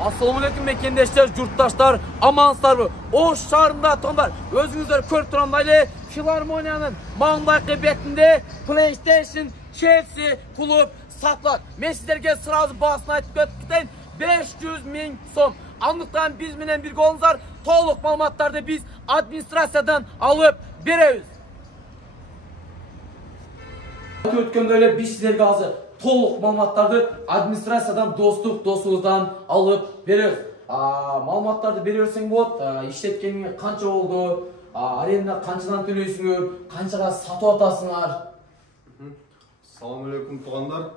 Assalamualaikum mekendештер, журтташтар, амансыздарбы? Ош шаарында тондар, өзүңүздөр көрүп тургандай эле филармониянын маңдайкы бетинде PlayStation Chelsea клуб сатылат. Мен сиздерге сразу баасын айтып кетейин, 500 000 сом. Андыктан биз менен бирге болуңуздар, толук маалыматтарды биз администрациядан алып беребиз. Өткөндө эле биз сиздерге азыр толук маалыматтарды администрациядан досуңуздан алып беребиз. Маалыматтарды бере берсең болот. Иштеткениңе канча болду? Аренда канчадан төлөйсүңөр? Канчага сатып атасыңар? Assalamu alaikum туугандар.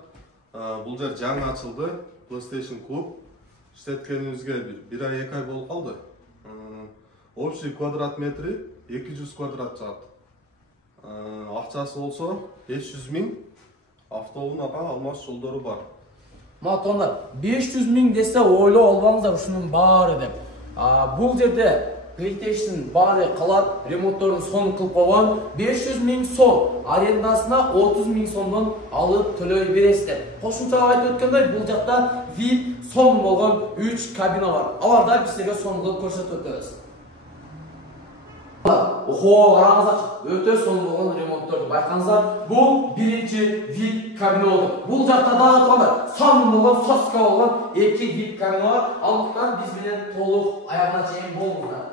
Бул жер жаңы ачылды. PlayStation клуб. Иштеткенибизге 1 ай 2 ай болуп калды. Общий квадрат метри 200 квадрат чыгат. Акчасы болсо 500 000. Автоунага алмаш жолдору бар. Матондар, 500 000 десе ойлоо албаңыздар ушунун баары деп. Бул жерде PlayStation баары калат, ремонтторун сонун кылып койгон. 500 000 сом, арендасына 30 000 сомдон алып төлөй бересиздер. Кошумча айтып өткөндөй, бул жакта VIP сонун болгон 3 кабина бар. Аларда бизге сонун көрсөтүп өтөбүз. Караңыздар, өтө сонун болгон ремонтторду байкаңыздар. Бул биринчи VIP кабина болду. Бул жакта да тондар, сонун болгон соска болгон 2 VIP кабина бар. Андыктан биз менен толук аягына чейин болуңуздар.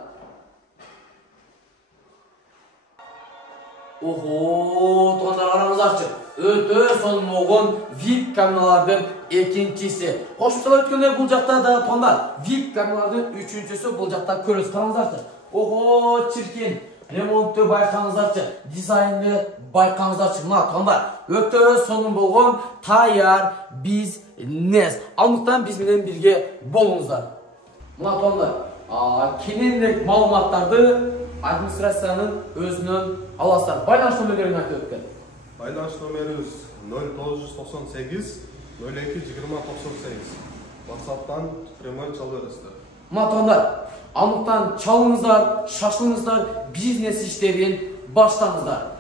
Тондар караңыздарчы. Өтө сонун болгон VIP кабиналардын экинчиси. Кошумчалап өткөндө бул жакта да тондар, VIP кабиналардын үчүнчүсү бул жакта көрөсүз. Караңыздарчы. Чиркин ремонтту байкаңыздарчы, дизайнды байкаңыздарчы. Мына тондар, өтө сонун болгон таяр бизнес. Андыктан биз менен бирге болуңуздар. Мына тондар, кененирээк маалыматтарды администрациянын өзүнөн аласыздар. Байланыш номерлерин айтып өткөн. Байланыш номерибиз 0998 02 20 98. WhatsApp'tan прямой чалып бересиздер. Мына тондар, андыктан чалыңыздар, шашылыңыздар, бизнес иштерин баштаңыздар.